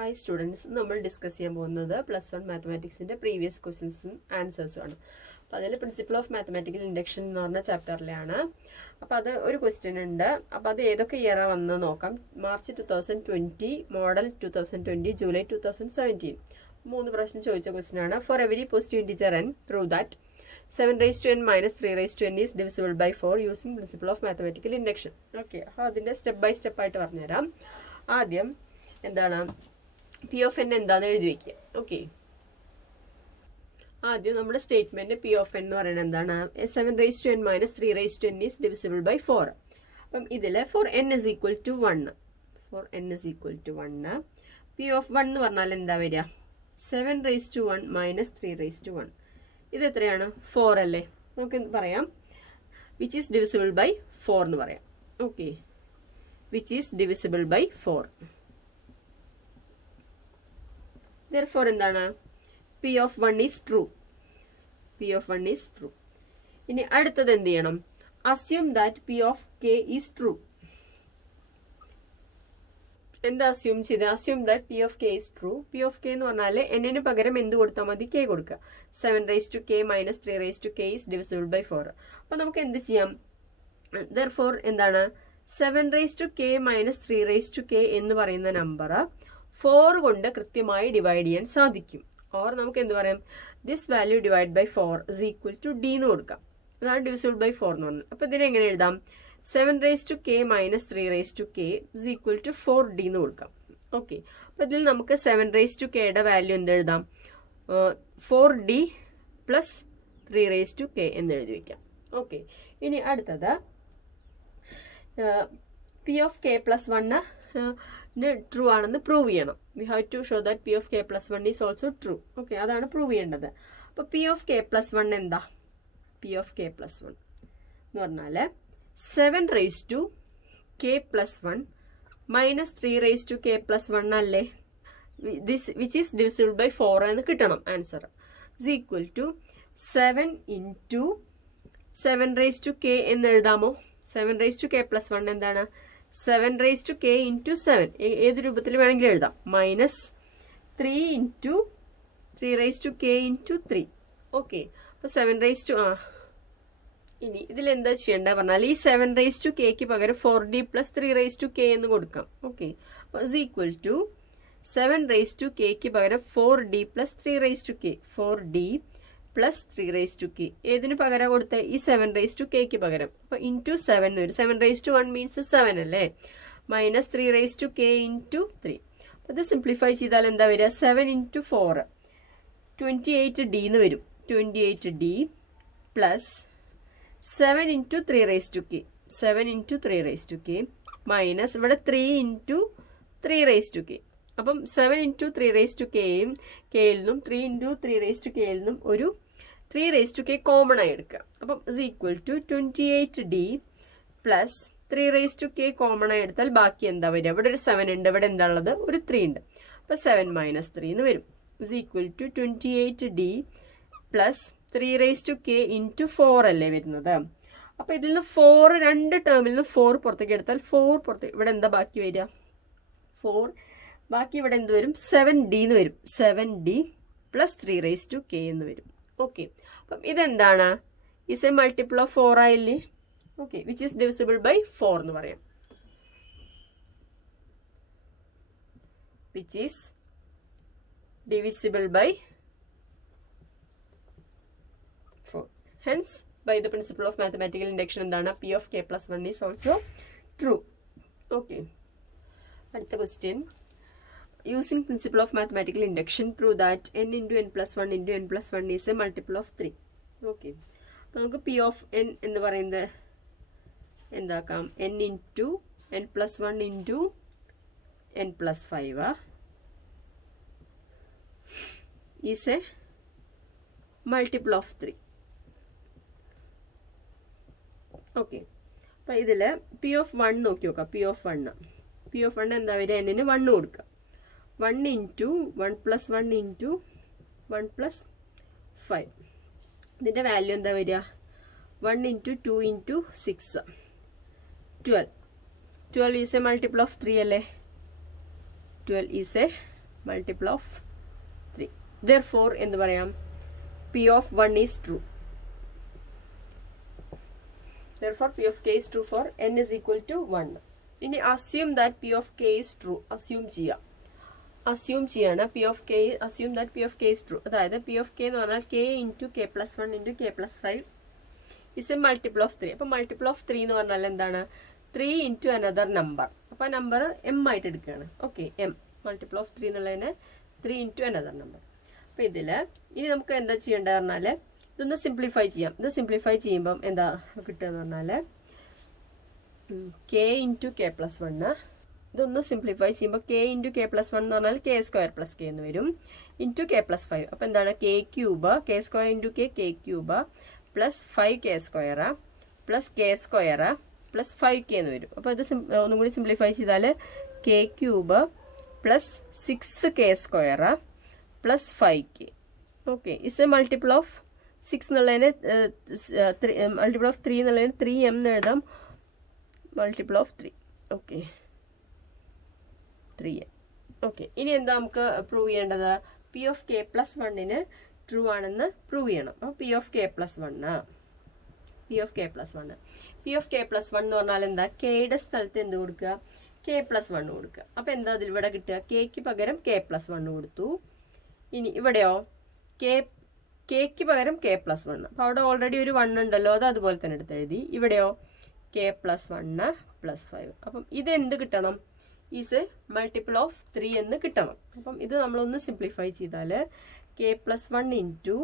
Hi students, we will discuss plus 1 mathematics in the previous questions and answers. That's the principle of mathematical induction in the chapter. That's a question. That's the year March 2020, model 2020, July 2017. For every positive integer n, prove that 7 raised to n minus 3 raised to n is divisible by 4 using principle of mathematical induction. Okay, that's step by step. P of n എന്താണ് എഴുതി വെക്കുക. Okay, ആദ്യം നമ്മുടെ statement P of n എന്ന് പറയുന്നത് എന്താണ്? 7 raised to n minus 3 raised to n is divisible by 4. അപ്പം ഇതില് for n is equal to 1, for n is equal to 1, P of 1 എന്ന് പറഞ്ഞാൽ എന്താ വരിക? 7 raised to 1 minus 3 raised to 1. ഇത് എത്രയാണ്? 4 അല്ലേ? നമുക്ക് പറയാം which is divisible by 4 എന്ന് പറയാം. Okay, which is divisible by 4. Therefore, P of 1 is true. P of 1 is true. ഇനി അടുത്തത് എന്ത് ചെയ്യണം? Assume that P of k is true. എന്താ assume ചെയ്ത്? Assume that P of k is true. P of k എന്ന് പറഞ്ഞാൽ n-ന് പകരം എന്ത് കൊടുത്താൽ മതി? k കൊടുക്കുക. 7 raised to k minus 3 raised to k is divisible by 4. അപ്പോൾ നമുക്ക് എന്ത് ചെയ്യാം? Therefore, 7 raised to k minus 3 raised to k എന്ന് പറയുന്ന നമ്പർ 4 കൊണ്ട് കൃത്യമായി ഡിവൈഡ് ചെയ്യാൻ സാധിക്കും. ഓർ നമുക്ക് എന്ത് പറയാം? This value divide by 4 is equal to D എന്ന് കൊടുക്കാം. അതാണ് ഡിവിസിബിൾ ബൈ 4 എന്ന് പറഞ്ഞത്. അപ്പൊ ഇതിനെ എങ്ങനെ എഴുതാം? 7 raised to k minus 3 raised to k is equal to 4d എന്ന് കൊടുക്കാം. ഓക്കെ, അപ്പൊ ഇതിൽ നമുക്ക് 7 raised to k യുടെ വാല്യൂ എന്ത് എഴുതാം? 4d plus 3 raised to k എന്ന് എഴുതി വെക്കാം. ഓക്കെ, ഇനി അടുത്തത് P of k plus 1 true ആണെന്ന് പ്രൂവ് ചെയ്യണം. We have to show that P of k plus 1 is also true. Okay, അതാണ് പ്രൂവ് ചെയ്യേണ്ടത്. അപ്പൊ P of k plus 1 എന്താ? P of k plus 1 എന്ന് പറഞ്ഞാല് 7 raised to k plus 1 minus 3 raised to k plus 1 അല്ലേ? This which is divisible by 4 എന്ന് കിട്ടണം answer. Is equal to 7 into 7 raised to k എന്ന് എഴുതാമോ? 7 raised to k plus 1 എന്താണ്? 7 raised to k into 7 ഏത് രൂപത്തിൽ വേണമെങ്കിലും എഴുതാം. Minus 3 into 3 raised to k into 3. Okay, അപ്പൊ 7 raised to ഇനി ഇതിൽ എന്താ ചെയ്യേണ്ടത് പറഞ്ഞാൽ ഈ 7 raised to k ക്ക് പകരം 4d plus 3 raised to k എന്ന് കൊടുക്കാം. ഓക്കെ, അപ്പൊ is equal to 7 raised to k ക്ക് പകരം 4d plus 3 raised to k, 4d plus 3 raised to k ഏതിന് പകരം കൊടുത്ത? ഈ 7 raised to k ക്ക് പകരം. അപ്പൊ ഇൻറ്റു 7 വരും. 7 raised to 1 മീൻസ് 7 അല്ലേ? Minus 3 raised to k into 3. അപ്പൊ ഇത് സിംപ്ലിഫൈ ചെയ്താൽ എന്താ വരിക? 7 into 4 28d എന്ന് വരും. 28d plus 7 into 3 raised to k, 7 into 3 raised to k minus ഇവിടെ 3 into 3 raised to k. അപ്പം 7 into 3 raised to kയും kയിൽ നിന്നും 3 into 3 raised to kയിൽ നിന്നും ഒരു 3 raised to k കോമൺ ആയി എടുക്കുക. അപ്പം is equal to 28d plus 3 raised to k common ആയി എടുത്താൽ ബാക്കി എന്താ വരിക? ഇവിടെ ഒരു 7 ഉണ്ട്, ഇവിടെ എന്താ ഉള്ളത്? ഒരു 3 ഉണ്ട്. അപ്പൊ 7 മൈനസ് 3 എന്ന് വരും. Is equal to 28d plus 3 raised to k into 4 അല്ലേ വരുന്നത്? അപ്പൊ ഇതിൽ നിന്ന് 4 രണ്ട് ടേമിൽ നിന്ന് 4 പുറത്തേക്ക് എടുത്താൽ 4 പുറത്തേക്ക് ഇവിടെ എന്താ ബാക്കി വരിക? 4 ബാക്കി ഇവിടെ എന്ത് വരും? 7d എന്ന് വരും. 7d plus 3 raised to k എന്ന് വരും. ഓക്കെ, അപ്പം ഇതെന്താണ്? ഈസ് എ മൾട്ടിപ്പിൾ ഓഫ് 4 ആയില്ലേ? Okay, which is divisible by 4 എന്ന് പറയാം. Which is divisible by 4. Hence by the principle of mathematical induction എന്താണ്? P of k plus 1 is also true. Okay, അടുത്ത question. Using principle of mathematical induction, prove that n into n plus 1 into n plus 1 is a multiple of 3. Okay, നമുക്ക് P of n എന്ന് പറയുന്നത് എന്താക്കാം? n into n plus 1 into n plus 5 is a multiple of 3. Okay, അപ്പൊ ഇതില് P of 1 നോക്കി നോക്കാം. P of 1 എന്താ വരിക? n-ന് 1 കൊടുക്കുക. 1 into 1 plus 1 into 1 plus 5. ഇതിന്റെ വാല്യൂ എന്താ വരിക? 1 into 2 into 6 12. 12 is a multiple of 3 അല്ലേ? 12 is a multiple of 3. Therefore എന്ത് പറയാം, P of 1 is true. Therefore P of k is true for n is equal to 1. ഇനി assume that P of k is true. assume ചെയ്യാണ് P of k, assume that P of k is true. അതായത് P of k എന്ന് പറഞ്ഞാൽ k into k plus 1 into k plus 5 is a multiple of 3. അപ്പോൾ multiple of 3 എന്ന് പറഞ്ഞാൽ എന്താണ്, 3 into another number. അപ്പോൾ ആ നമ്പർ m ആയിട്ട് എടുക്കുകയാണ്. ഓക്കെ, m മൾട്ടിപ്പിൾ ഓഫ് 3 എന്നുള്ളതിന് 3 into another number. അപ്പോൾ ഇതിൽ ഇനി നമുക്ക് എന്താ ചെയ്യേണ്ടത് പറഞ്ഞാൽ ഇതൊന്ന് സിംപ്ലിഫൈ ചെയ്യാം. ഇത് സിംപ്ലിഫൈ ചെയ്യുമ്പം എന്താ കിട്ടുക എന്ന് പറഞ്ഞാൽ k into k plus 1. ഇതൊന്ന് സിംപ്ലിഫൈ ചെയ്യുമ്പോൾ k into k plus 1 എന്ന് പറഞ്ഞാൽ k സ്ക്വയർ പ്ലസ് k എന്ന് വരും, ഇൻറ്റു k plus 5. അപ്പോൾ എന്താണ് k cube, k square into k cube plus 5k square plus k square plus 5k എന്ന് വരും. അപ്പോൾ ഇത് ഒന്നും കൂടി സിംപ്ലിഫൈ ചെയ്താൽ k cube plus 6k square plus 5k. Okay, is A multiple of 6 എന്നുള്ളതിന് മൾട്ടിപ്പിൾ ഓഫ് 3 എന്നുള്ളതിന് 3m എന്ന് എഴുതാം, multiple of 3. Okay, 3m. Okay, ഇനി എന്താ നമുക്ക് പ്രൂവ് ചെയ്യേണ്ടത്, P of k plus 1 true ആണെന്ന് പ്രൂവ് ചെയ്യണം. അപ്പോൾ P of k plus 1, P of k plus 1, P of k plus 1 എന്ന് പറഞ്ഞാൽ എന്താ, kയുടെ സ്ഥലത്ത് എന്ത് കൊടുക്കുക, k plus 1 കൊടുക്കുക. അപ്പോൾ എന്താ അതിൽ ഇവിടെ കിട്ടുക, kക്ക് പകരം k plus 1 കൊടുത്തു. ഇനി ഇവിടെയോ kക്ക് പകരം k plus 1. അപ്പോൾ അവിടെ ഓൾറെഡി ഒരു 1 ഉണ്ടല്ലോ, അത് അതുപോലെ തന്നെ എടുത്ത് എഴുതി. ഇവിടെയോ k plus 1 plus 5. അപ്പം ഇത് എന്ത് കിട്ടണം, ഈസ് എ മൾട്ടിപ്പിൾ ഓഫ് 3 എന്ന് കിട്ടണം. അപ്പം ഇത് നമ്മളൊന്ന് സിംപ്ലിഫൈ ചെയ്താൽ k plus 1 into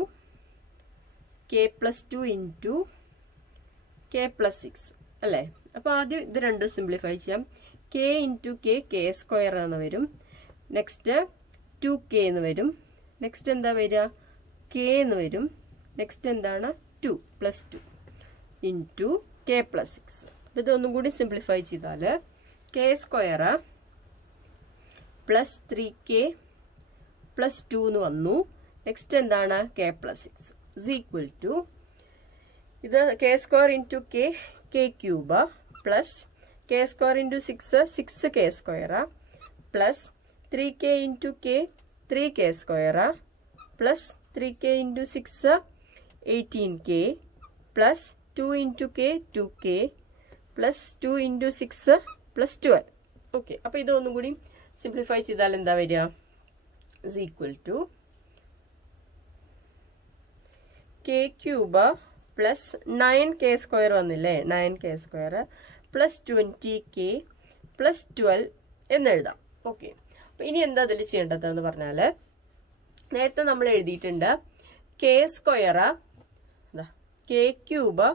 k plus 2 into k plus 6 അല്ലേ. അപ്പോൾ ആദ്യം ഇത് രണ്ടും സിംപ്ലിഫൈ ചെയ്യാം. k ഇൻറ്റു k സ്ക്വയർ എന്ന് വരും, നെക്സ്റ്റ് 2k എന്ന് വരും, നെക്സ്റ്റ് എന്താ വരിക k എന്ന് വരും, നെക്സ്റ്റ് എന്താണ് 2 plus 2 ഇൻറ്റു k plus 6. അപ്പോൾ ഇതൊന്നും കൂടി സിംപ്ലിഫൈ ചെയ്താൽ k square plus 3k plus 2 എന്ന് വന്നു, നെക്സ്റ്റ് എന്താണ് k plus 6 is equal to ഇത് k square into k cube plus k square into 6k square plus 3k into 3k square plus 3k into 6 18k plus 2 into 2k plus 2 into 6 plus 12. Okay, അപ്പോൾ ഇതൊന്നും കൂടി simplify ചെയ്താൽ എന്താ വരിക, is equal to k cube plus 9k square വന്നില്ലേ, 9k square plus 20k plus 12 എന്നെഴുതാം. Okay, അപ്പോൾ ഇനി എന്താ അതിൽ ചെയ്യേണ്ടതെന്ന് പറഞ്ഞാൽ നേരത്തെ നമ്മൾ എഴുതിയിട്ടുണ്ട് k square k cube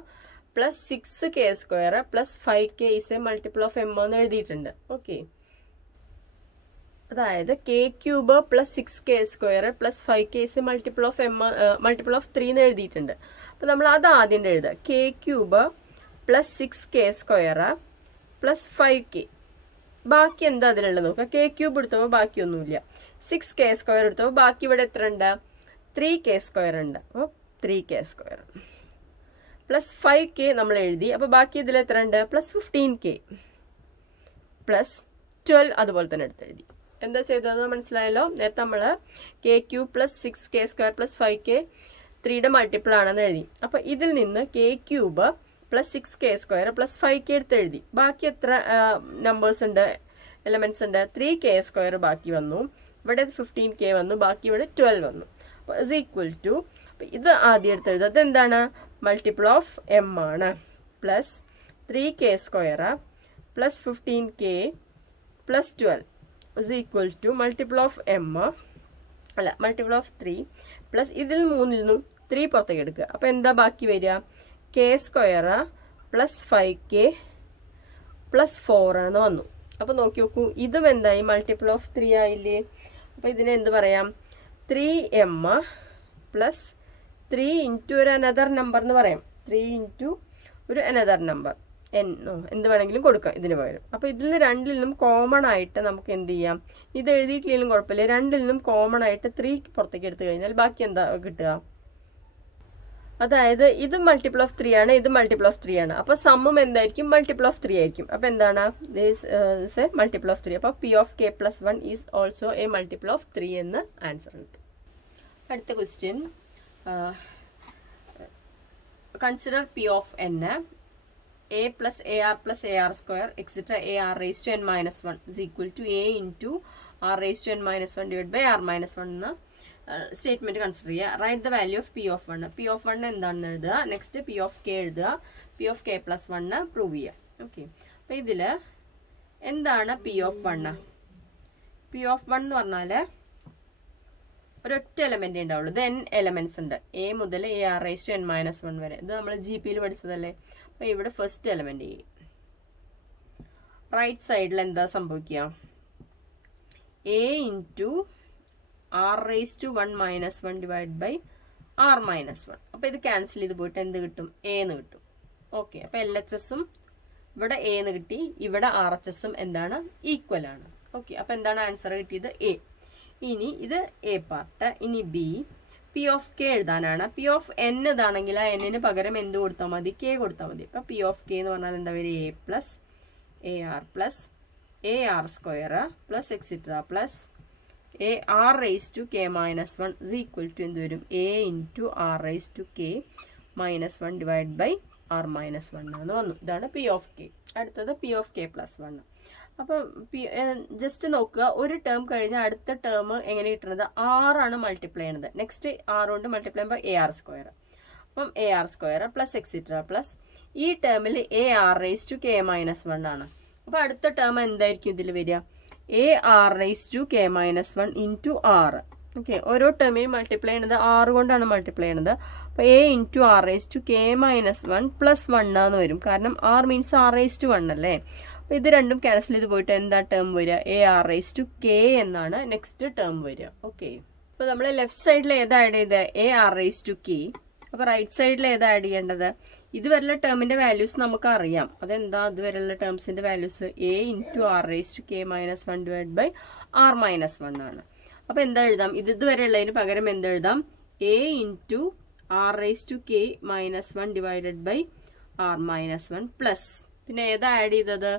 plus 6k square plus 5k is A multiple of m എന്ന് എഴുതിയിട്ടുണ്ട്. ഓക്കെ, അതായത് k cube plus 6k square plus 5k is A multiple of m, multiple of 3 എന്ന് എഴുതിയിട്ടുണ്ട്. അപ്പോൾ നമ്മൾ അത് ആദ്യം എഴുതുക, k cube plus 6k square plus 5k. ബാക്കി എന്താ അതിലുള്ളത് നോക്കുക, k ക്യൂബ് എടുത്തപ്പോൾ ബാക്കിയൊന്നുമില്ല, 6k സ്ക്വയർ എടുത്തപ്പോൾ ബാക്കി ഇവിടെ എത്ര ഉണ്ട്, 3k സ്ക്വയർ ഉണ്ട്. അപ്പോൾ 3k സ്ക്വയർ പ്ലസ് 5k നമ്മൾ എഴുതി, അപ്പോൾ ബാക്കി ഇതിൽ എത്ര ഉണ്ട്, പ്ലസ് 15k പ്ലസ് 12 അതുപോലെ തന്നെ എടുത്തെഴുതി. എന്താ ചെയ്തതെന്ന് മനസ്സിലായല്ലോ. നേരത്തെ നമ്മൾ k cube plus 6k square plus 5k 3യുടെ മൾട്ടിപ്പിൾ ആണെന്ന് എഴുതി. അപ്പോൾ ഇതിൽ നിന്ന് k cube plus 6k square plus 5k എടുത്ത് എഴുതി. ബാക്കി എത്ര നമ്പേഴ്സ് ഉണ്ട്, എലമെന്റ്സ് ഉണ്ട്, 3k സ്ക്വയർ ബാക്കി വന്നു, ഇവിടെ 15k വന്നു, ബാക്കി ഇവിടെ 12 വന്നു. അപ്പോൾ ഇസ് ഈക്വൽ ടു, ഇത് ആദ്യം എടുത്ത് എഴുതുക, അതെന്താണ് മൾട്ടിപ്പിൾ ഓഫ് m ആണ്, plus 3k square plus 15k plus 12 is equal to multiple of m അല്ല മൾട്ടിപ്പിൾ ഓഫ് 3 പ്ലസ് ഇതിൽ 3ൽ നിന്നും 3 പുറത്തേക്ക് എടുക്കുക. അപ്പോൾ എന്താ ബാക്കി വരിക, k square plus 5k plus 4 എന്ന് വന്നു. അപ്പോൾ നോക്കി നോക്കൂ, ഇതും എന്തായി മൾട്ടിപ്പിൾ ഓഫ് 3 ആയില്ലേ. അപ്പോൾ ഇതിനെ എന്ത് പറയാം, 3m പ്ലസ് 3 ഇൻറ്റു ഒരു അനദർ നമ്പർ എന്ന് പറയാം, 3 ഇൻറ്റു ഒരു അനദർ നമ്പർ എന്ത് വേണമെങ്കിലും കൊടുക്കാം ഇതിന് പകരം. അപ്പോൾ ഇതിൽ നിന്ന് രണ്ടിൽ നിന്നും കോമൺ ആയിട്ട് നമുക്ക് എന്ത് ചെയ്യാം, ഇത് എഴുതിയിട്ടില്ലെങ്കിലും കുഴപ്പമില്ല, രണ്ടിൽ നിന്നും കോമൺ ആയിട്ട് 3 പുറത്തേക്ക് എടുത്തു കഴിഞ്ഞാൽ ബാക്കി എന്താ കിട്ടുക, അതായത് ഇത് മൾട്ടിപ്പിൾ ഓഫ് 3 ആണ്, ഇത് മൾട്ടിപ്പിൾ ഓഫ് 3 ആണ്. അപ്പൊ സമ്മും എന്തായിരിക്കും? മൾട്ടിപ്പിൾ ഓഫ് 3 ആയിരിക്കും. അപ്പൊ എന്താണ്? This A multiple of 3. അപ്പൊ P of k plus 1 is also A multiple of 3 എന്ന് ആൻസർ കിട്ടും. അടുത്ത question, consider P of n a plus ar plus ar square etc. ar raised to n minus 1 is equal to a into r raised to n minus 1 divided by r minus 1 എന്ന statement consider ചെയ്യുക. Write the value of P of 1. P of 1 എന്താണെന്ന് എഴുതുക. Next P of k എഴുതുക. P of k plus 1 prove ചെയ്യുക. Okay, അപ്പൊ ഇതില് എന്താണ് P of 1? P of 1 എന്ന് പറഞ്ഞാല് ഒരൊറ്റ എലമെന്റ് ഉണ്ടാവുള്ളൂ. ഇത് n എലമെന്റ്സ് ഉണ്ട്, a മുതൽ a r raised to n minus 1 വരെ. ഇത് നമ്മൾ GP പഠിച്ചതല്ലേ. അപ്പൊ ഇവിടെ ഫസ്റ്റ് എലമെന്റ് റൈറ്റ് സൈഡിൽ എന്താ സംഭവിക്കുക? a into r raised to 1 minus 1 divided by r minus 1. അപ്പൊ ഇത് ക്യാൻസൽ ചെയ്ത് പോയിട്ട് എന്ത് കിട്ടും? a എന്ന് കിട്ടും. ഓക്കെ, അപ്പൊ LHSഉം ഇവിടെ a എന്ന് കിട്ടി, ഇവിടെ RHSഉം എന്താണ്? ഈക്വൽ ആണ്. ഓക്കെ, അപ്പൊ എന്താണ് ആൻസർ കിട്ടിയത്? a. ഇനി ഇത് a പാർട്ട്. ഇനി b. P of k എഴുതാനാണ്. P of n ഇതാണെങ്കിൽ ആ n പകരം എന്ത് കൊടുത്താൽ മതി? k കൊടുത്താൽ മതി. അപ്പൊ P of k എന്ന് പറഞ്ഞാൽ എന്താ വരിക? a plus ar plus ar square plus etcetera plus ar raised to k minus 1 is equal to എന്ത് വരും? a into r raised to k minus 1 divided by r minus 1 എന്ന് വന്നു. ഇതാണ് P of k. അടുത്തത് P of k plus 1. അപ്പൊ just നോക്കുക, ഒരു term കഴിഞ്ഞാൽ അടുത്ത ടേം എങ്ങനെ കിട്ടുന്നത്? r ആണ് മൾട്ടിപ്ലൈ ചെയ്യുന്നത്. നെക്സ്റ്റ് r കൊണ്ട് മൾട്ടിപ്ലൈ ചെയ്യുമ്പോൾ ar സ്ക്വയർ. അപ്പം ar square plus etcetera plus ഈ ടേമിൽ ar raised to k minus 1 ആണ്. അപ്പൊ അടുത്ത ടേം എന്തായിരിക്കും ഇതിൽ വരിക? ar raised to k minus 1 into r. Okay, ഓരോ ടേമിനും മൾട്ടിപ്ലൈ ചെയ്യുന്നത് r കൊണ്ടാണ് മൾട്ടിപ്ലൈ ചെയ്യുന്നത്. അപ്പൊ a into r raised to k minus 1 plus 1 ആന്ന് വരും. കാരണം r means r raised to 1 അല്ലേ. അപ്പൊ ഇത് രണ്ടും ക്യാൻസൽ ചെയ്ത് പോയിട്ട് എന്താ ടേം വരിക? ar raised to k എന്നാണ് നെക്സ്റ്റ് ടേം വരിക. ഓക്കെ, അപ്പൊ നമ്മൾ ലെഫ്റ്റ് സൈഡിൽ ഏതാ ആഡ് ചെയ്ത്? ar raised to k. അപ്പൊ റൈറ്റ് സൈഡിൽ ഏതാ ആഡ് ചെയ്യേണ്ടത്? ഇതുവരെയുള്ള ടേമിന്റെ വാല്യൂസ് നമുക്ക് അറിയാം. അതെന്താ? ഇതുവരെയുള്ള ടേംസിന്റെ values a into r raised to k minus 1 divided by r minus 1 ആണ്. അപ്പൊ എന്താ എഴുതാം? ഇതുവരെയുള്ളതിന് പകരം എന്തെഴുതാം? a into r raised to k minus 1 divided by r minus 1 plus പിന്നെ ഏതാ ആഡ് ചെയ്തത്?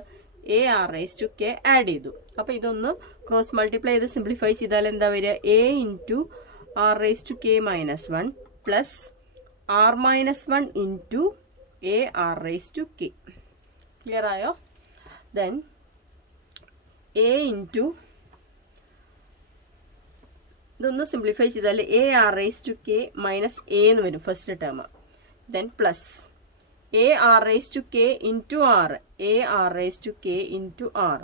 ar raised to k add ചെയ്തു. അപ്പൊ ഇതൊന്ന് ക്രോസ് മൾട്ടിപ്ലൈ ചെയ്ത് സിംപ്ലിഫൈ ചെയ്താൽ എന്താ വരിക? a into r raised to k minus 1 plus r minus 1 into ar raised to k. Clear ആയോ? ദെൻ a into ഇതൊന്ന് സിംപ്ലിഫൈ ചെയ്താൽ ar raised to k minus a എന്ന് വരും first term. Then plus ar raised to k into r, ar raised to k into r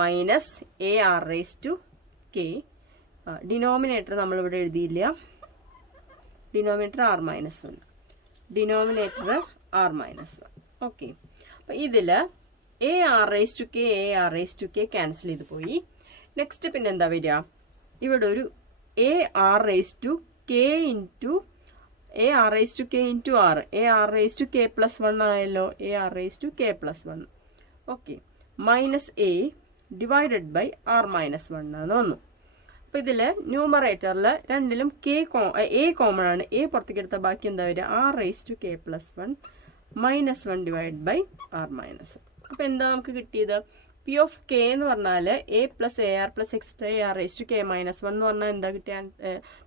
minus ar raised to k. Denominator നമ്മളിവിടെ എഴുതിയില്ല. Denominator r minus 1, denominator r minus 1. Okay, അപ്പൊ ഇതില് ar raised to k ar raised to k cancel ചെയ്ത് പോയി. Next പിന്നെ എന്താ വരിക? ഇവിടെ ഒരു ar raised to k into ar raised to k into r, ar raised to k plus 1 ആയല്ലോ. ar raised to k plus 1. Okay, minus a divided by r minus 1 എന്ന് വന്നു. അപ്പൊ ഇതില് ന്യൂമറേറ്ററിൽ രണ്ടിലും a കോമൺ ആണ്. a പുറത്തേക്ക് എടുത്ത ബാക്കി എന്താ വരിക? r raised to k plus 1 minus 1 divide by r minus 1. അപ്പൊ എന്താ നമുക്ക് കിട്ടിയത്? P of k എന്ന് പറഞ്ഞാല് a plus ar plus extra ar raised to k minus 1 എന്ന് പറഞ്ഞാൽ എന്താ കിട്ടിയ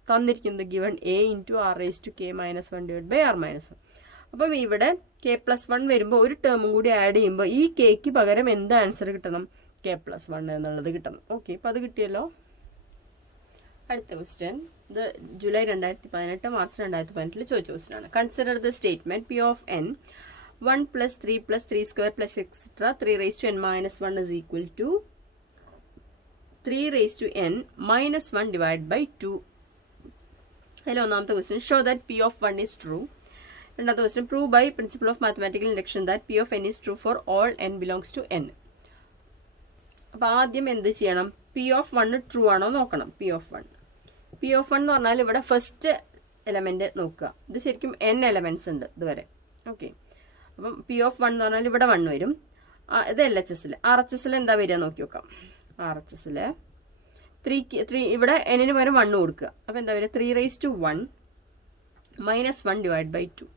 തന്നിരിക്കുന്നത്? Given a into r raised to k minus 1 divide by r minus 1. അപ്പം ഇവിടെ k പ്ലസ് 1 വരുമ്പോൾ ഒരു ടേമും കൂടി ആഡ് ചെയ്യുമ്പോൾ ഈ kക്ക് പകരം എന്ത് ആൻസർ കിട്ടണം? k പ്ലസ് 1 എന്നുള്ളത് കിട്ടണം. ഓക്കെ, അപ്പൊ അത് കിട്ടിയല്ലോ. അടുത്ത ക്വസ്റ്റ്യൻ, ഇത് ജൂലൈ 2018 മാർച്ച് 2018 ചോദിച്ച ക്വസ്റ്റ്യൻ ആണ്. Consider the statement P of n 1 plus 3 plus 3 square plus etc. 3 raised to n minus 1 is equal to 3 raised to n minus 1 divided by 2. അതിൽ ഒന്നാമത്തെ question, show that P of 1 is true. രണ്ടാമത്തെ question, prove by principle of mathematical induction that P of n is true for all n belongs to n. അപ്പൊ ആദ്യം എന്ത് ചെയ്യണം? P of 1 true ആണോ നോക്കണം. P of 1 എന്ന് പറഞ്ഞാൽ ഇവിടെ ഫസ്റ്റ് എലമെന്റ് നോക്കുക. ഇത് ശരിക്കും n എലമെന്റ്സ് ഉണ്ട് ഇതുവരെ. ഓക്കെ, അപ്പം P of 1 എന്ന് പറഞ്ഞാൽ ഇവിടെ 1 വരും. ഇത് LHSൽ. RHSൽ എന്താ വരിക നോക്കി നോക്കാം. RHSൽ 3 ഇവിടെ n ന് പകരം 1 കൊടുക്കുക. അപ്പൊ എന്താ വരിക? 3 raised to 1 minus 1 divided by 2.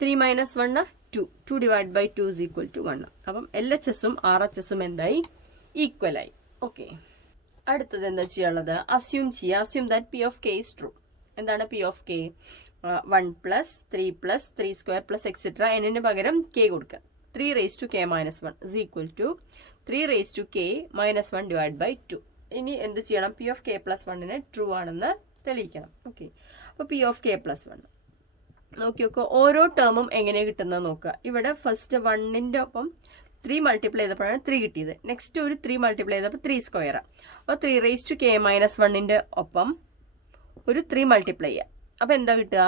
3 minus 1 2. 2 divided by 2 is equal to 1. അപ്പം LHSും RHSും എന്തായി? ഈക്വൽ ആയി. ഓക്കെ. അടുത്തത് എന്താ ചെയ്യാനുള്ളത്? അസ്യൂം ചെയ്യുക. Assume that P of K is true. എന്താണ് P of K? 1 plus 3 plus 3 square plus etc. N പകരം K കൊടുക്കുക. 3 raised to K minus 1 is equal to 3 raised to K minus 1 divided by 2. ഇനി എന്ത് ചെയ്യണം? P of K plus 1 true ആണെന്ന് തെളിയിക്കണം. Okay. അപ്പോൾ P of K plus 1 നോക്കി നോക്കുക. ഓരോ ടേമും എങ്ങനെ കിട്ടുന്നത് നോക്കുക. ഇവിടെ ഫസ്റ്റ് 1ന്റെ ഒപ്പം 3 മൾട്ടിപ്ലൈ ചെയ്തപ്പോഴാണ് 3 കിട്ടിയത്. നെക്സ്റ്റ് ഒരു 3 മൾട്ടിപ്ലൈ ചെയ്തപ്പോൾ 3 സ്ക്വയർ. അപ്പോൾ 3 raised to K minus 1ന്റെ ഒപ്പം ഒരു 3 മൾട്ടിപ്ലൈ ചെയ്യുക. അപ്പോൾ എന്താ കിട്ടുക?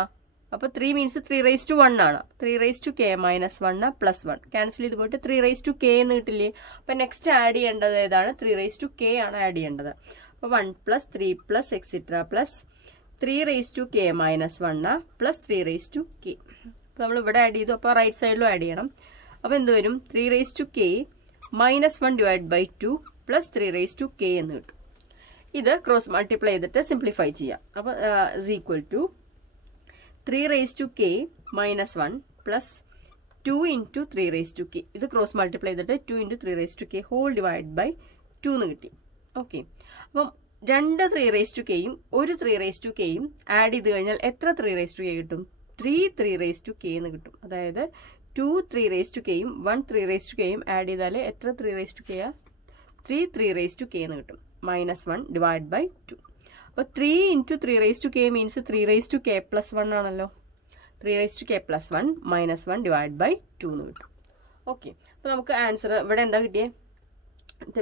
അപ്പോൾ 3 മീൻസ് 3 raised to 1 ആണ്. 3 raised to K minus 1 plus 1 cancel ചെയ്ത് പോയിട്ട് 3 raised to K എന്ന് കിട്ടില്ലേ? അപ്പോൾ നെക്സ്റ്റ് ആഡ് ചെയ്യേണ്ടത് ഏതാണ്? 3 raised to K ആണ് ആഡ് ചെയ്യേണ്ടത്. അപ്പോൾ 1 plus 3 plus etc. plus 3 raised to K minus 1 plus 3 raised to K. അപ്പോൾ നമ്മൾ ഇവിടെ ആഡ് ചെയ്തു. അപ്പോൾ റൈറ്റ് സൈഡിലും ആഡ് ചെയ്യണം. അപ്പോൾ എന്ത് വരും? 3 raised to K minus 1 divided by 2 plus 3 raised to K എന്ന് കിട്ടും. ഇത് ക്രോസ് മൾട്ടിപ്ലൈ ചെയ്തിട്ട് സിംപ്ലിഫൈ ചെയ്യാം. അപ്പോൾ is equal to 3 raised to K minus 1 plus 2 into 3 raised to K. ഇത് ക്രോസ് മൾട്ടിപ്ലൈ ചെയ്തിട്ട് 2 into 3 raised to K whole divided by 2 എന്ന് കിട്ടി. ഓക്കെ. അപ്പം രണ്ട് 3 raised to Kയും ഒരു 3 raised to Kയും ആഡ് ചെയ്ത് കഴിഞ്ഞാൽ എത്ര 3 raised to K കിട്ടും? 3 raised to K എന്ന് കിട്ടും. അതായത് 2 3 raised to Kയും 1 3 raised to Kയും ആഡ് ചെയ്താൽ എത്ര 3 raised to K? 3 raised to K എന്ന് കിട്ടും. minus 1 divided by 2. അപ്പോൾ 3 into 3 raised to K means 3 raised to K plus 1 ആണല്ലോ. 3 raised to K plus 1 minus 1 divided by 2 എന്ന് കിട്ടും. ഓക്കെ. അപ്പോൾ നമുക്ക് ആൻസർ ഇവിടെ എന്താ കിട്ടിയേ?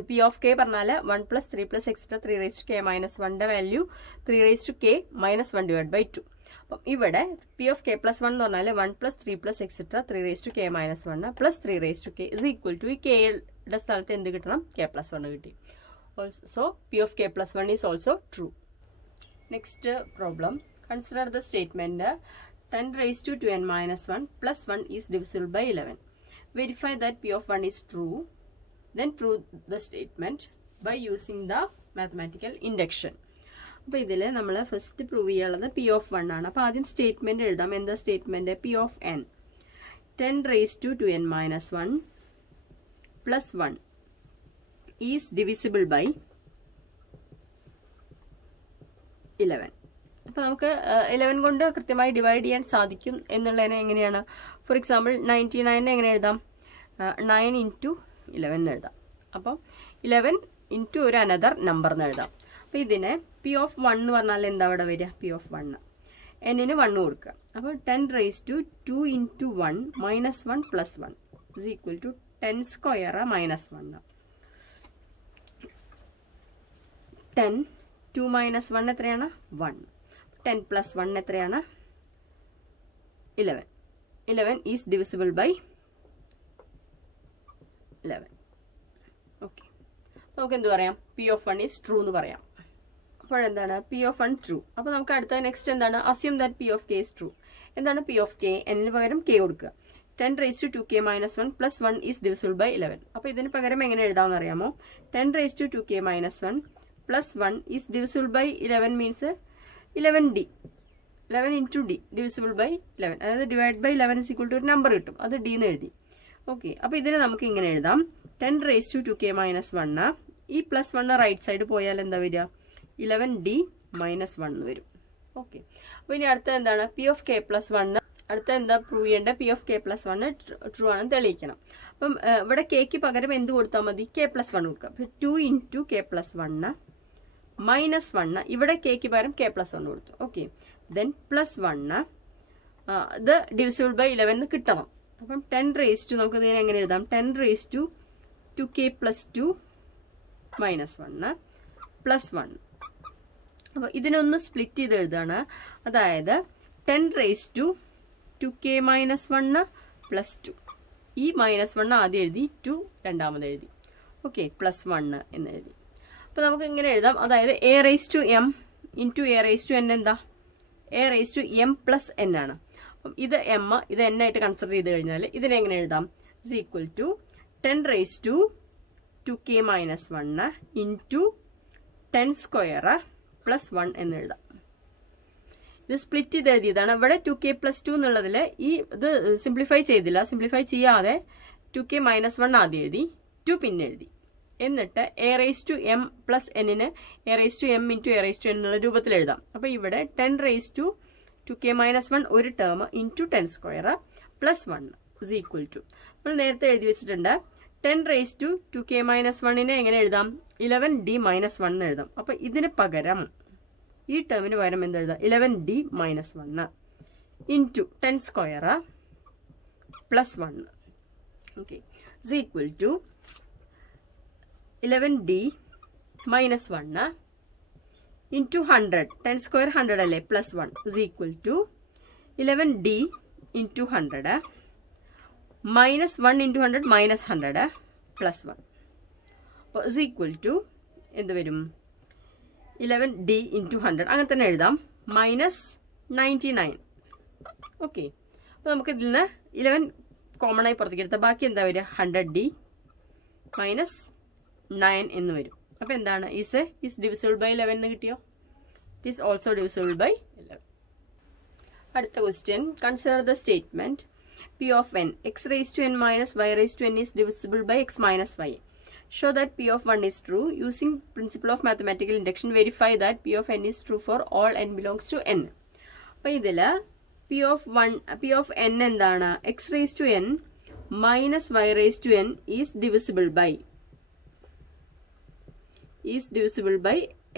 P of K പറഞ്ഞാൽ 1 plus 3 plus etc. 3 raised to K minus 1ന്റെ value 3 raised to K minus 1 divided by 2. അപ്പം ഇവിടെ P of K plus 1 എന്ന് പറഞ്ഞാൽ 1 plus 3 plus etc. 3 raised to K minus 1 plus 3 raised to K is equal to ഈ Kയുടെ സ്ഥലത്ത് എന്ത് കിട്ടണം? K plus 1 കിട്ടി. So P of K plus 1 is also true. Next problem. Consider the statement 10 raised to 2n minus 1 plus 1 is divisible by 11. Verify that P of 1 is true. Then prove the statement by using the mathematical induction. അപ്പോൾ ഇതിൽ നമ്മൾ first prove ചെയ്യാനുള്ളത് P of 1 ആണ്. അപ്പോൾ ആദ്യം statement എഴുതാം. എന്താ statement? P of n 10 raised to 2n minus 1 plus 1 is divisible by 11. അപ്പോൾ നമുക്ക് 11 കൊണ്ട് കൃത്യമായി ഡിവൈഡ് ചെയ്യാൻ സാധിക്കും എന്നുള്ളതിനെ എങ്ങനെയാണ്? ഫോർ എക്സാമ്പിൾ 99 എങ്ങനെ എഴുതാം? 9 into 11 എഴുതാം. അപ്പം 11 into ഒരു അനദർ നമ്പർ എന്ന് എഴുതാം. അപ്പോൾ ഇതിനെ P of 1 എന്ന് പറഞ്ഞാൽ എന്താ അവിടെ വരിക? P of 1 എന്നിന് 1 കൊടുക്കുക. അപ്പോൾ 10 raised to 2 into 1 minus 1 plus 1 is equal to 10 square minus 1. 10 2 minus 1 എത്രയാണ്? 1. 10 plus 1 എത്രയാണ്? 11. 11 is divisible by 11. ഓക്കെ. നമുക്ക് എന്ത് പറയാം? P of 1 is true എന്ന് പറയാം. അപ്പോഴെന്താണ്? P of 1 true. അപ്പോൾ നമുക്ക് അടുത്ത നെക്സ്റ്റ് എന്താണ്? assume that P of K is true. എന്താണ് P of K? എന്നിന് പകരം K കൊടുക്കുക. 10 raised to 2K minus 1 plus 1 is divisible by 11. അപ്പോൾ ഇതിന് പകരം എങ്ങനെ എഴുതാമെന്ന് അറിയാമോ? 10 raised to 2K minus 1 plus 1 is divisible by 11 means 11D. 11 into D divisible by 11. അതായത് divide by 11 is equal to ഒരു നമ്പർ കിട്ടും. അത് D എന്ന് എഴുതി. ഓക്കെ. അപ്പോൾ ഇതിനെ നമുക്ക് ഇങ്ങനെ എഴുതാം. 10 raised to 2K minus 1 ഈ പ്ലസ് 1 റൈറ്റ് സൈഡ് പോയാൽ എന്താ വരിക? 11D minus 1 വരും. ഓക്കെ. അപ്പോൾ ഇനി അടുത്ത എന്താണ്? P of K plus 1. അടുത്ത എന്താ പ്രൂവ് ചെയ്യേണ്ട? P of K plus 1 true ആണെന്ന് തെളിയിക്കണം. അപ്പം ഇവിടെ Kക്ക് പകരം എന്ത് കൊടുത്താൽ മതി? K plus 1 കൊടുക്കുക. അപ്പോൾ 2 into K plus 1 minus 1. ഇവിടെ Kക്ക് പകരം K plus 1 കൊടുത്തു. ഓക്കെ. ദെൻ പ്ലസ് 1 ഇത് ഡിവിസിബിൾ ബൈ 11 കിട്ടണം. അപ്പം 10 raised to നമുക്ക് ഇതിനെ എങ്ങനെ എഴുതാം? 10 raised to 2K plus 2 minus 1 plus 1. അപ്പോൾ ഇതിനൊന്ന് സ്പ്ലിറ്റ് ചെയ്ത് എഴുതാണ്. അതായത് 10 raised to 2K minus 1 plus 2. ഈ മൈനസ് 1 ആദ്യം എഴുതി, 2 രണ്ടാമത് എഴുതി. ഓക്കെ. പ്ലസ് 1 എന്ന് എഴുതി. അപ്പോൾ നമുക്ക് ഇങ്ങനെ എഴുതാം. അതായത് A raised to M into A raised to N എന്താ? A raised to M plus N ആണ്. അപ്പം ഇത് M ഇത് N ആയിട്ട് കൺസിഡർ ചെയ്ത് കഴിഞ്ഞാൽ ഇതിനെങ്ങനെ എഴുതാം? is equal to 10 raised to 2K minus 1 into 10 square plus 1 എന്ന് എഴുതാം. ഇത് സ്പ്ലിറ്റ് ചെയ്ത് എഴുതിയതാണ്. ഇവിടെ 2k+2 എന്നുള്ളതിൽ ഈ ഇത് സിംപ്ലിഫൈ ചെയ്തില്ല. സിംപ്ലിഫൈ ചെയ്യാതെ 2k-1 ആദ്യം എഴുതി, 2 പിന്നെ എഴുതി. എന്നിട്ട് a⁻m + n-ന് a⁻m × a⁻n എന്നുള്ള രൂപത്തിൽ എഴുതാം. അപ്പോൾ ഇവിടെ 10⁻2k-1 ഒരു term into 10² +1 is equal to, നമ്മൾ നേരത്തെ എഴുതി വെച്ചിട്ടുണ്ട് 10⁻2k-1നെ എങ്ങനെ എഴുതാം? 11d-1 എഴുതാം. അപ്പോൾ ഇതിന് പകരം ഈ ടേമിന് പകരം എന്ത് എഴുതാം? 11d-1 into 10² +1 okay is equal to 11d-1 into 100, 10² 100 അല്ലേ, +1 is equal to 11d into 100 -1 into 100 -100 +1 അപ്പോൾ is equal to എന്ത് വരും? 11d ഇൻറ്റു 100 അങ്ങനെ തന്നെ എഴുതാം, -99 ഓക്കെ. അപ്പോൾ നമുക്ക് ഇതിൽ നിന്ന് 11 കോമൺ ആയി പുറത്തേക്ക് എടുത്താൽ ബാക്കി എന്താ വരിക? 100d -9 എന്ന് വരും. അപ്പോൾ എന്താണ്? ഈസ് ഡിവിസിബിൾ ബൈ 11 എന്ന് കിട്ടിയോ? It is also divisible by 11. അടുത്ത question, consider the statement p of n x⁻n - y⁻n is divisible by x - y. Show that p of 1 is true. Using principle of mathematical induction, verify that p of n is true for all n belongs to n. അപ്പോൾ ഇതിൽ p of n എന്താണ്? x⁻n - y⁻n is divisible by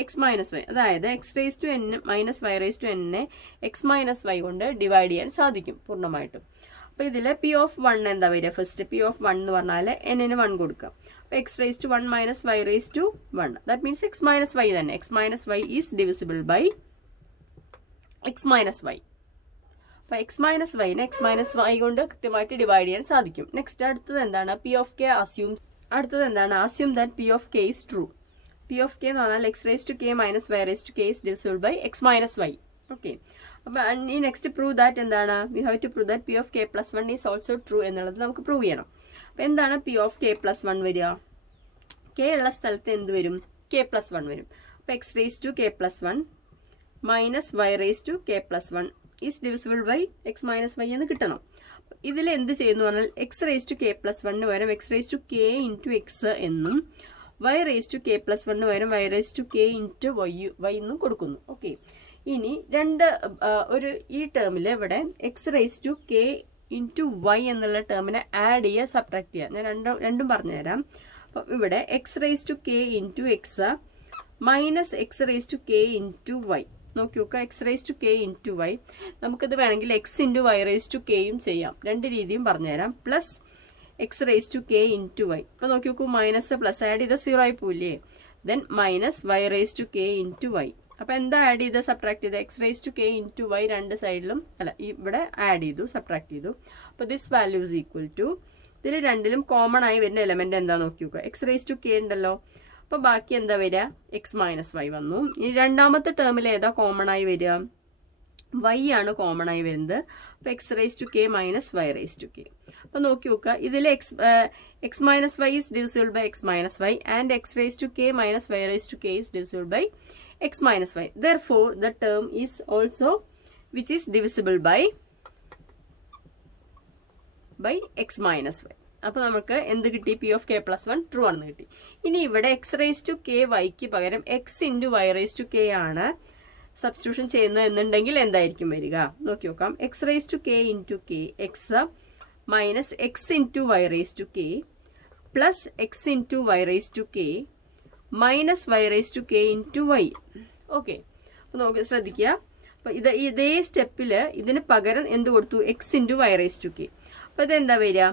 x - y. അതായത് x⁻n - y⁻n-നെ x - y കൊണ്ട് divide ചെയ്യാൻ സാധിക്കും പൂർണ്ണമായിട്ടും. അപ്പോൾ ഇതിൽ p of 1 എന്താ വരിക? ഫസ്റ്റ് p of 1 എന്ന് പറഞ്ഞാൽ n-ന് 1 കൊടുക്കാം. അപ്പോൾ x⁻1 - y⁻1 that means x - y തന്നെ. x - y is divisible by x - y. അപ്പോൾ x - y-നെ x - y കൊണ്ട് കൃത്യമായിട്ട് ഡിവൈഡ് ചെയ്യാൻ സാധിക്കും. നെക്സ്റ്റ് അടുത്തത് എന്താണ്? p of k assume that p of k is true. p of k എന്ന് പറഞ്ഞാൽ x⁻k - y⁻k is divisible by x - y. Okay. അപ്പോൾ ഈ നെക്സ്റ്റ് പ്രൂവ് ദാറ്റ് എന്താണ്? We have to prove that p of k+1 is also true എന്നുള്ളത് നമുക്ക് prove ചെയ്യണം. അപ്പോൾ എന്താണ് p of k+1 വരിക? k ഉള്ള സ്ഥലത്ത് എന്ത് വരും? k+1 വരും. അപ്പോൾ x⁻k+1 - y⁻k+1 is divisible by x - y എന്ന് കിട്ടണം. ഇതിൽ എന്ത് ചെയ്യുന്നു പറഞ്ഞാൽ x⁻k+1 പകരം x⁻k × x എന്നും y⁻k+1 പകരം y⁻k × y എന്നും കൊടുക്കുന്നു. ഓക്കെ. ഇനി ഈ ടേമിൽ ഇവിടെ x⁻k × y എന്നുള്ള ടേമിനെ ആഡ് ചെയ്യുക, സബ്ട്രാക്ട് ചെയ്യുക. ഞാൻ രണ്ടും പറഞ്ഞുതരാം. അപ്പം ഇവിടെ x⁻k × x -x⁻k × y നോക്കി നോക്കുക. x⁻k × y നമുക്കിത് വേണമെങ്കിൽ x × y⁻k ചെയ്യാം. രണ്ട് രീതിയും പറഞ്ഞുതരാം. Plus x⁻k × y. അപ്പോൾ നോക്കി നോക്കൂ, മൈനസ് പ്ലസ് ആഡ് ചെയ്ത് 0 ആയി പോയില്ലേ. Then -y⁻k × y. അപ്പോൾ എന്താ ആഡ് ചെയ്ത് സബ്ട്രാക്ട് ചെയ്ത്? x⁻k × y രണ്ട് സൈഡിലും ഇവിടെ ആഡ് ചെയ്തു, സബ്ട്രാക്ട് ചെയ്തു. അപ്പോൾ this value is equal to, ഇതിൽ രണ്ടിലും കോമൺ ആയി വരുന്ന എലമെന്റ് എന്താ നോക്കി നോക്കുക. x⁻k ഉണ്ടല്ലോ. അപ്പോൾ ബാക്കി എന്താ വരിക? x - y വന്നു. ഈ രണ്ടാമത്തെ ടേമിൽ ഏതാ കോമൺ ആയി വരിക? y ആണ് കോമൺ ആയി വരുന്നത്. അപ്പോൾ x⁻k - y⁻k. അപ്പോൾ നോക്കി നോക്കുക, ഇതിൽ x - y is divisible by x - y and x⁻k - y⁻k is divisible by x - y. Therefore, the term is also which is divisible by x - y. അപ്പോൾ നമുക്ക് എന്ത് കിട്ടി? p of k+1 ട്രൂ ആണെന്ന് കിട്ടി. ഇനി ഇവിടെ x⁻k y-ക്ക് പകരം x × y⁻k ആണ് സബ്സ്റ്റിറ്റ്യൂഷൻ ചെയ്യുന്നത് എന്നുണ്ടെങ്കിൽ എന്തായിരിക്കും വരിക? നോക്കി നോക്കാം. x⁻k × k x minus x into y⁻k plus x into y⁻k minus y⁻k into y. Okay. അപ്പോൾ നമുക്ക് ശ്രദ്ധിക്കുക. അപ്പോൾ ഇതേ സ്റ്റെപ്പിൽ ഇതിന് പകരം എന്ത് കൊടുത്തു? x into y⁻k. അപ്പോൾ ഇതെന്താ വരിക?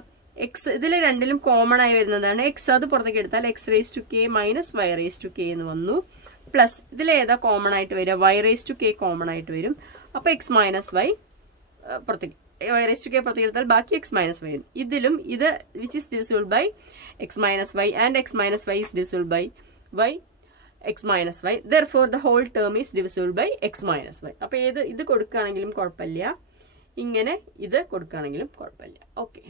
എക്സ് ഇതിൽ രണ്ടിലും കോമൺ ആയി വരുന്നതാണ് എക്സ്. അത് പുറത്തേക്ക് എടുത്താൽ x⁻k മൈനസ് y⁻k എന്ന് വന്നു. പ്ലസ് ഇതിലേതാ കോമൺ ആയിട്ട് വരിക? y⁻k കോമൺ ആയിട്ട് വരും. അപ്പോൾ x - y പുറത്തേക്ക്, y⁻k പുറത്തേക്ക് എടുത്താൽ ബാക്കി x - y വരും. ഇതിലും ഇത് which is divisible by x - y and x - y is divisible by x - y. Therefore the whole term is divisible by x - y. അപ്പോൾ ഇത് കൊടുക്കുകയാണെങ്കിലും കുഴപ്പമില്ല, ഇങ്ങനെ ഇത് കൊടുക്കുകയാണെങ്കിലും കുഴപ്പമില്ല. ഓക്കെ.